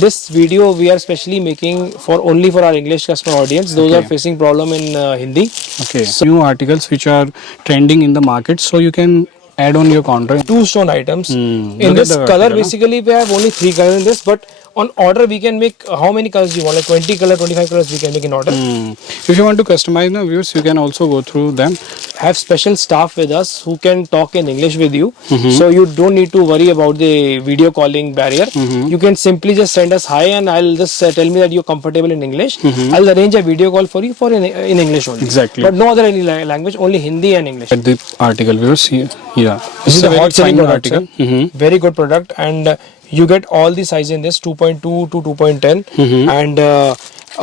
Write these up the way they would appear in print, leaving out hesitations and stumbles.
this video we are specially making for only for our English customer audience. Those are facing problem in Hindi. Okay. So new articles which are trending in the market, so you can add on your counter. 2 stone items. In Look this at the color, article, basically we have only 3 colors in this, but on order we can make how many colors you want, like 20 color, 25 colors we can make in order. If you want to customize the views, you can also go through them. Have special staff with us who can talk in English with you, so you don't need to worry about the video calling barrier. You can simply just send us hi and I'll just tell me that you're comfortable in English. I'll arrange a video call for you for in English only. Exactly. But no other any language, only Hindi and English. At the article viewers here. Yeah. This is a hot selling product, article. sir. Very good product, and you get all the size in this 2.2 to 2.10, and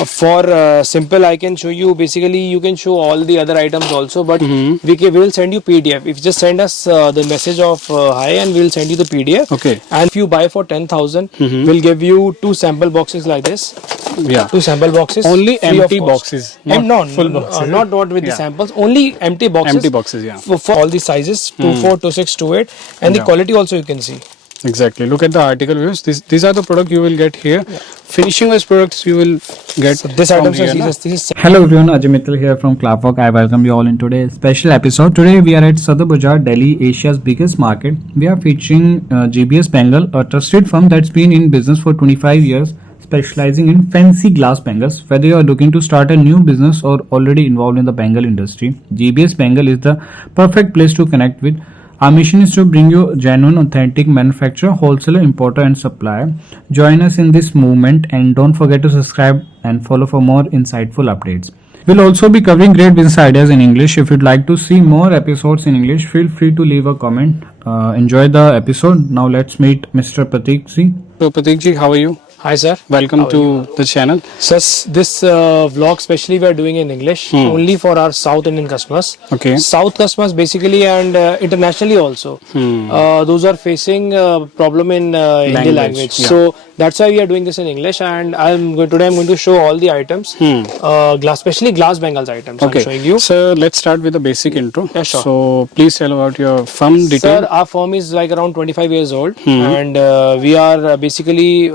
for simple I can show you, basically you can show all the other items also, but we will send you PDF. If you just send us the message of hi, and we'll send you the PDF. Okay. And if you buy for 10,000, we'll give you 2 sample boxes like this. Yeah. 2 sample boxes. Only free of empty cost. boxes. Not full boxes. not with the samples. Only empty boxes. Empty boxes, yeah. For all the sizes, 2.4, 2.6, 2.8, and the quality also you can see. Exactly. Look at the article views. These are the products you will get here. Finishing wise products you will get. So this item is Hello everyone, Ajay Mittal here from Clapwork. I welcome you all in today's special episode. Today we are at Sadar Bazaar, Delhi, Asia's biggest market. We are featuring GBS Bengal, a trusted firm that's been in business for 25 years, specializing in fancy glass bangles. Whether you are looking to start a new business or already involved in the bangle industry, GBS Bengal is the perfect place to connect with. Our mission is to bring you genuine, authentic manufacturer, wholesaler, importer and supplier. Join us in this movement and don't forget to subscribe and follow for more insightful updates. We'll also be covering great business ideas in English. If you'd like to see more episodes in English, feel free to leave a comment. Enjoy the episode. Now let's meet Mr. Pratik ji. So Pratik ji, how are you? Hi sir. Welcome to the channel. So this vlog specially we are doing in English only for our South Indian customers. Okay. South customers basically, and internationally also. Those are facing problem in Hindi language. Yeah. So that's why we are doing this in English, and today I'm going to show all the items, especially glass bangles items. Okay. I'm showing you. So let's start with the basic intro. Yeah, sure. So please tell about your firm detail. Sir, our firm is like around 25 years old, and we are basically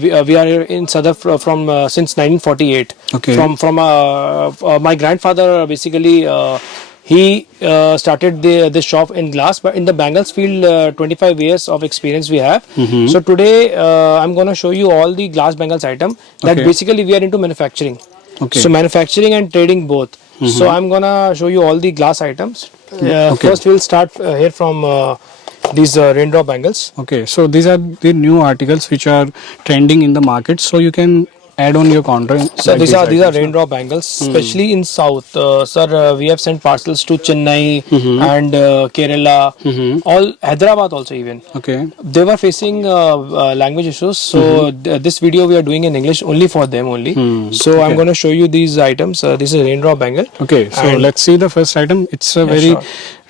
we are here in Sadar from since 1948. Okay. From my grandfather basically he started this shop in glass, but in the bangles field 25 years of experience we have. So today I'm gonna show you all the glass bangles item that basically we are into manufacturing. Okay. So manufacturing and trading both. So I'm gonna show you all the glass items. First we'll start here from these raindrop bangles. Okay, so these are the new articles which are trending in the market, so you can add on your counter. So these are raindrop bangles, especially in South. Sir, we have sent parcels to Chennai and Kerala, all Hyderabad also even. Okay. They were facing language issues, so this video we are doing in English only for them only. So I'm going to show you these items. This is a raindrop bangle. Okay, so And let's see the first item. It's a very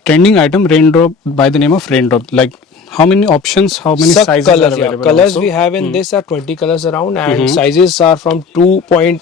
trending item, raindrop, by the name of raindrop. Like how many options, how many Sir, sizes colors, are available? colors also? we have in this are 20 colors around, and sizes are from 2.4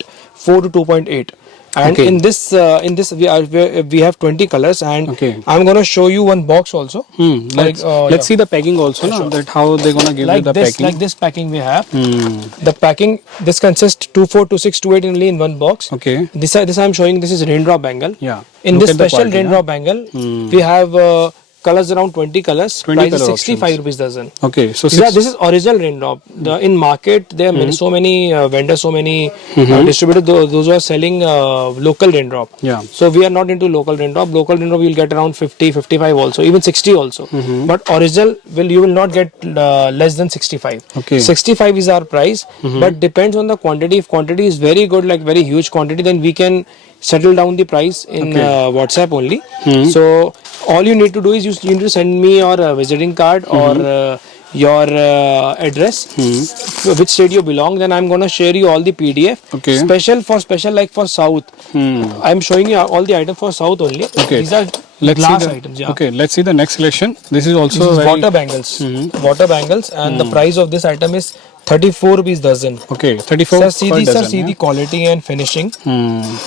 to 2.8. And in this we have 20 colors, and I'm gonna show you one box also. Let's see the packing also, no? That how they're gonna give you the packing. Like this packing we have. The packing, this consists 2.4, 2.6, 2.8 only in one box. Okay. This I'm showing. This is raindrop bangle. Yeah. In Look this at the special quality, raindrop bangle, we have colors around 20 colors. 20 Price is color 65 options. rupees dozen. Okay, so This is original raindrop. In market there are so many vendors, so many distributors. Those who are selling local raindrop. Yeah. So we are not into local raindrop. Local raindrop you will get around 50, 55 also, even 60 also. But original you will not get less than 65. Okay. 65 is our price, but depends on the quantity. If quantity is very good, like very huge quantity, then we can settle down the price in WhatsApp only. So all you need to do is you need to send me your visiting card or your address, which state you belong. Then I'm gonna share you all the PDF. Okay. Special like for South. I'm showing you all the items for South only. Okay. These are glass items. Yeah. Okay, let's see the next selection. This is also This is very water bangles. Water bangles, and the price of this item is 34 rupees dozen. Okay, 34 Sir, see per dozen. the quality and finishing.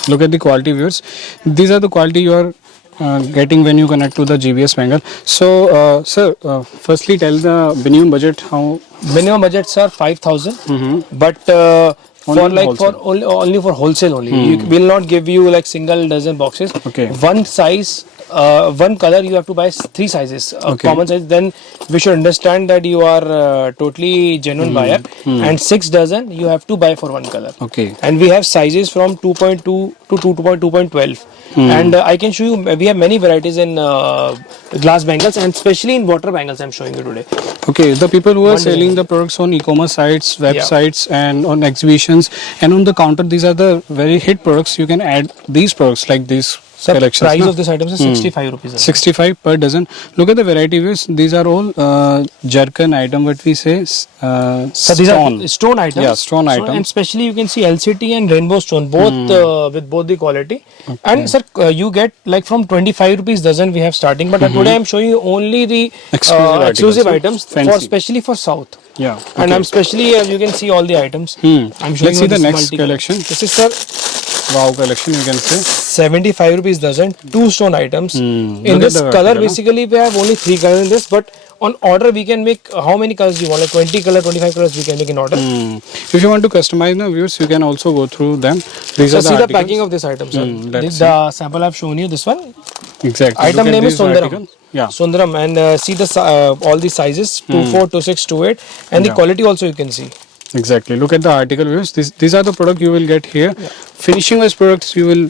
Look at the quality, viewers. These are the quality you are getting when you connect to the GBS Bengal. So, sir, firstly tell the minimum budget how. Minimum budgets are 5,000, but Only for like wholesale. for only for wholesale only. You will not give you like single dozen boxes. Okay. One size, one color you have to buy 3 sizes. Okay. Common size. Then we should understand that you are totally genuine buyer. And 6 dozen you have to buy for one color. Okay. And we have sizes from 2.2 to 2.12. And I can show you, we have many varieties in glass bangles and especially in water bangles I'm showing you today. Okay, the people who are selling the products on e-commerce sites, websites, and on exhibitions, and on the counter, these are the very hit products. You can add these products like these So collections. price na? of this item is 65 rupees. 65 per dozen. Look at the variety views. These are all jerkin item. What we say, So these stone. are stone items. Yeah, stone item. And especially you can see LCT and rainbow stone, both with both the quality. And sir, you get like from 25 rupees dozen we have starting. But today I'm showing you only the Exclusive articles, items fancy. for especially for South. Yeah. And I'm especially you can see all the items. I'm showing Let's you see the this next collection. This is sir Wow collection, you can say. 75 rupees dozen, 2 stone items. Look In at this the color, article, basically we have only 3 colors in this, but on order we can make how many colors you want, like 20 color, 25 colors we can make in order. If you want to customize the views, you can also go through them. These So are the see the articles. packing of this item, sir. let's The sample I've shown you, this one. Exactly. Item Look at name is these Sundaram. articles. Yeah. Sundaram, and see the all the sizes 24, 26, 28, and the quality also you can see. Exactly. Look at the article views. These are the products you will get here. Finishing wise products you will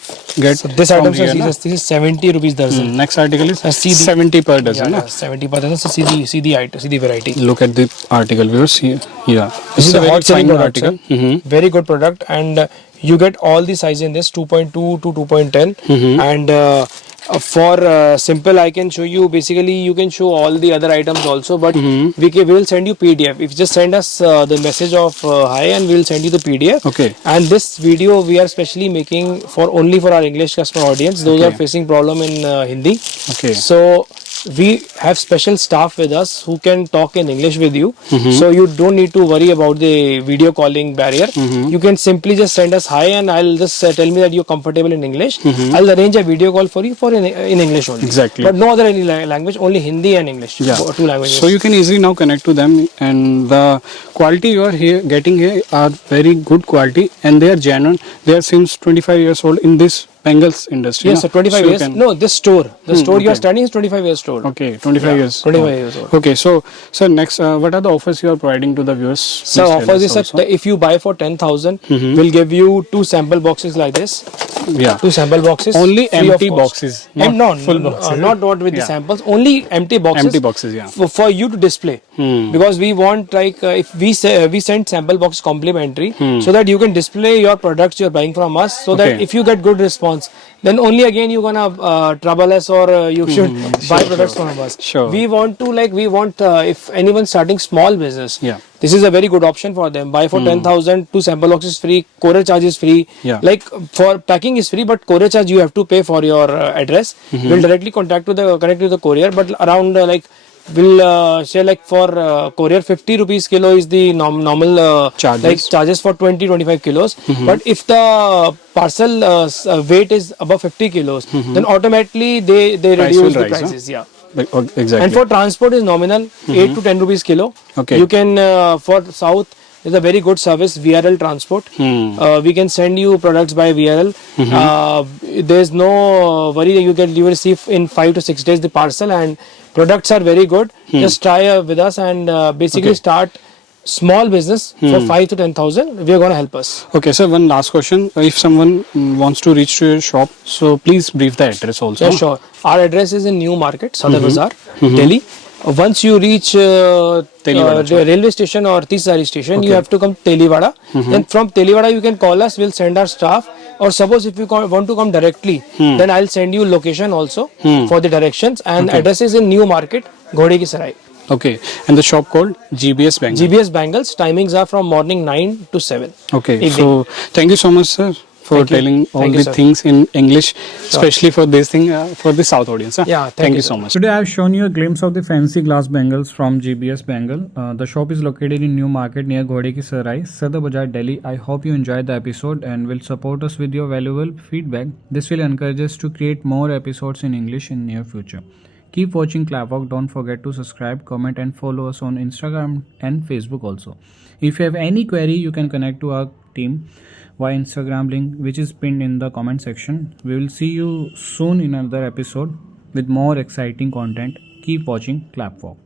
get. So this from item, sir, here, na? this is 70 rupees dozen. Next article is See the- 70 per dozen. Yeah, na? 70 per dozen. So see the item, see the variety. Look at the article views here. Yeah. This is a a very hot selling fine product, article. sir. Very good product, and you get all the size in this 2.2 to 2.10, and for simple I can show you, basically you can show all the other items also, but we will send you PDF. If you just send us the message of hi, and we will send you the PDF. Okay. And this video we are specially making for only for our English customer audience, those are facing problem in Hindi. Okay. So we have special staff with us who can talk in English with you. So you don't need to worry about the video calling barrier. You can simply just send us hi, and I'll just tell me that you're comfortable in English. I'll arrange a video call for you for in English only. Exactly. But no other any language, only Hindi and English. Yeah. 2 languages. So you can easily now connect to them, and the quality you are here getting here are very good quality, and they are genuine. They are since 25 years old in this Bengals industry. Yes, na? sir, 25 So you years. can- No, this store. The store you are okay. studying is 25 years store. Okay, 25 years. 25 years old. Okay, so next, what are the offers you are providing to the viewers? So Please tell offers us is that also. if you buy for 10,000, we'll give you 2 sample boxes like this. Yeah. 2 sample boxes. Only free of empty cost. boxes, not No, full no, boxes. not with the Yeah. samples. Only empty boxes. Empty boxes, yeah. For you to display. Because we want like if we send sample box complimentary, so that you can display your products you're buying from us, so that Okay. if you get good response, then only again you're gonna trouble us, or you should buy products from us. Sure. We want if anyone starting small business, Yeah. this is a very good option for them. Buy for 10,000, 2 sample boxes free, courier charge is free. Yeah. Like for packing is free, but courier charge you have to pay for your address. We'll directly connect to the courier, but around we'll say like for courier 50 rupees kilo is the normal Charges. like charges for 20-25 kilos. But if the parcel weight is above 50 kilos, then automatically they Price reduce will the rise, huh? prices. Yeah. Exactly. And for transport is nominal, 8 to 10 rupees kilo. Okay. You can for South is a very good service, VRL transport. We can send you products by VRL. There's no worry, you will receive in 5 to 6 days the parcel, and products are very good. Just try with us, and basically start small business for 5 to 10,000. We are going to help us. Okay, sir, one last question. If someone wants to reach to your shop, so please brief the address also. Yeah, sure. Our address is in New Market, Sadar Bazaar, Delhi. Once you reach the railway station or Tisari station, you have to come Teliwada. Then from Teliwada you can call us. We'll send our staff. Or suppose if you want to come directly, then I'll send you location also for the directions. And address is in New Market, Ghode Ki Sarai. Okay, and the shop called GBS Bank. GBS Bangles. Timings are from morning 9 to 7. Okay, Evening. so thank you so much, sir, for Thank you. telling all Thank you, the sir. things in English, especially for this thing, for the South audience. Huh? Yeah, Thank you so much. Today I've shown you a glimpse of the fancy glass bangles from GBS Bangle. The shop is located in New Market near Ghode Ki Sarai, Sadar Bazaar, Delhi. I hope you enjoyed the episode and will support us with your valuable feedback. This will encourage us to create more episodes in English in near future. Keep watching Clapbox. Don't forget to subscribe, comment and follow us on Instagram and Facebook also. If you have any query, you can connect to our team via Instagram link which is pinned in the comment section. We will see you soon in another episode with more exciting content. Keep watching Clapbox.